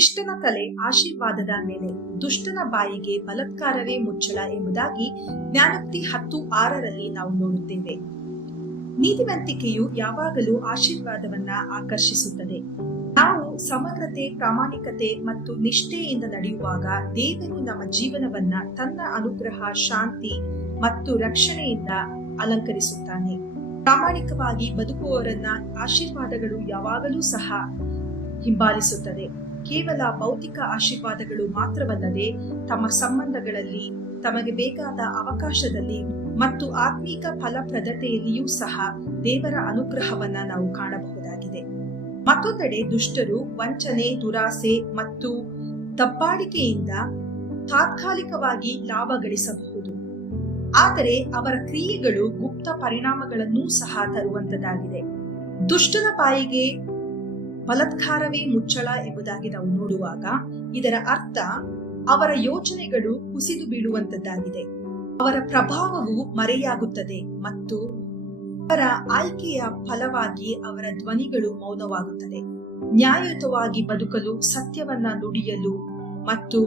ಶಿಷ್ಟನ ತಲೆ ಆಶೀರ್ವಾದದ ಮೇಲೆ, ದುಷ್ಟನ ಬಾಯಿಗೆ ಬಲಾತ್ಕಾರವೇ ಮುಚ್ಚಳ ಎಂಬುದಾಗಿ ಜ್ಞಾನೋಕ್ತಿ 10:6 ನಾವು ನೋಡುತ್ತೇವೆ. ನೀತಿವಂತಿಕೆಯು ಯಾವಾಗಲೂ ಆಶೀರ್ವಾದವನ್ನ ಆಕರ್ಷಿಸುತ್ತದೆ. ನಾವು ಸಮಗ್ರತೆ, ಪ್ರಾಮಾಣಿಕತೆ ಮತ್ತು ನಿಷ್ಠೆಯಿಂದ ನಡೆಯುವಾಗ ದೇವರು ನಮ್ಮ ಜೀವನವನ್ನ ತನ್ನ ಅನುಗ್ರಹ, ಶಾಂತಿ ಮತ್ತು ರಕ್ಷಣೆಯಿಂದ ಅಲಂಕರಿಸುತ್ತಾನೆ. ಪ್ರಾಮಾಣಿಕವಾಗಿ ಬದುಕುವವರನ್ನ ಆಶೀರ್ವಾದಗಳು ಯಾವಾಗಲೂ ಸಹ ಹಿಂಬಾಲಿಸುತ್ತದೆ. ಕೇವಲ ಭೌತಿಕ ಆಶೀರ್ವಾದಗಳು ಮಾತ್ರವಲ್ಲದೆ ತಮ್ಮ ಸಂಬಂಧಗಳಲ್ಲಿ, ತಮಗೆ ಬೇಕಾದ ಅವಕಾಶದಲ್ಲಿ ಮತ್ತು ಆತ್ಮೀಕ ಫಲಪ್ರದತೆಯಲ್ಲಿಯೂ ಸಹ ದೇವರ ಅನುಗ್ರಹವನ್ನ ನಾವು ಕಾಣಬಹುದಾಗಿದೆ. ಮತ್ತೊಂದೆಡೆ ದುಷ್ಟರು ವಂಚನೆ, ದುರಾಸೆ ಮತ್ತು ದಬ್ಬಾಳಿಕೆಯಿಂದ ತಾತ್ಕಾಲಿಕವಾಗಿ ಲಾಭ ಗಳಿಸಬಹುದು, ಆದರೆ ಅವರ ಕ್ರಿಯೆಗಳು ಗುಪ್ತ ಪರಿಣಾಮಗಳನ್ನೂ ಸಹ ತರುವಂತದ್ದಾಗಿದೆ. ದುಷ್ಟನ ಬಾಯಿಗೆ ಬಲಾತ್ಕಾರವೇ ಮುಚ್ಚಳ ಎಂಬುದಾಗಿ ನಾವು ನೋಡುವಾಗ ಇದರ ಅರ್ಥ ಅವರ ಯೋಚನೆಗಳು ಕುಸಿದು ಬೀಳುವಂತದ್ದಾಗಿದೆ. ಅವರ ಪ್ರಭಾವವು ಮರೆಯಾಗುತ್ತದೆ ಮತ್ತು ಅವರ ಆಯ್ಕೆಯ ಫಲವಾಗಿ ಅವರ ಧ್ವನಿಗಳು ಮೌನವಾಗುತ್ತದೆ. ನ್ಯಾಯಯುತವಾಗಿ ಬದುಕಲು, ಸತ್ಯವನ್ನ ನುಡಿಯಲು ಮತ್ತು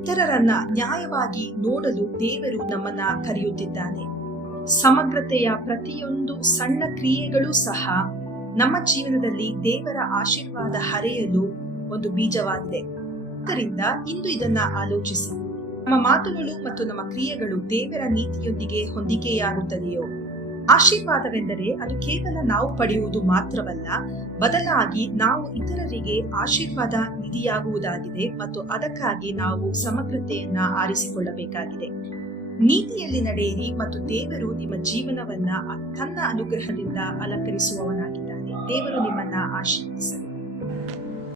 ಇತರರನ್ನ ನ್ಯಾಯವಾಗಿ ನೋಡಲು ದೇವರು ನಮ್ಮನ್ನ ಕರೆಯುತ್ತಿದ್ದಾನೆ. ಸಮಗ್ರತೆಯ ಪ್ರತಿಯೊಂದು ಸಣ್ಣ ಕ್ರಿಯೆಗಳು ಸಹ ನಮ್ಮ ಜೀವನದಲ್ಲಿ ದೇವರ ಆಶೀರ್ವಾದ ಹರಿಯಲು ಒಂದು ಬೀಜವಾಗಿದೆ. ಆದ್ದರಿಂದ ಇಂದು ಇದನ್ನ ಆಲೋಚಿಸಿ, ನಮ್ಮ ಮಾತುಗಳು ಮತ್ತು ನಮ್ಮ ಕ್ರಿಯೆಗಳು ದೇವರ ನೀತಿಯೊಂದಿಗೆ ಹೊಂದಿಕೆಯಾಗುತ್ತದೆಯೋ? ಆಶೀರ್ವಾದವೆಂದರೆ ಅದು ಕೇವಲ ನಾವು ಪಡೆಯುವುದು ಮಾತ್ರವಲ್ಲ, ಬದಲಾಗಿ ನಾವು ಇತರರಿಗೆ ಆಶೀರ್ವಾದ ನಿಧಿಯಾಗುವುದಾಗಿದೆ ಮತ್ತು ಅದಕ್ಕಾಗಿ ನಾವು ಸಮಗ್ರತೆಯನ್ನ ಆರಿಸಿಕೊಳ್ಳಬೇಕಾಗಿದೆ. ನೀತಿಯಲ್ಲಿ ನಡೆಯಿರಿ ಮತ್ತು ದೇವರು ನಿಮ್ಮ ಜೀವನವನ್ನ ತನ್ನ ಅನುಗ್ರಹದಿಂದ ಅಲಂಕರಿಸುವವನಾಗಿದ್ದಾನೆ. ದೇವರು ನಿಮ್ಮನ್ನ ಆಶೀರ್ವದಿಸಲಿ.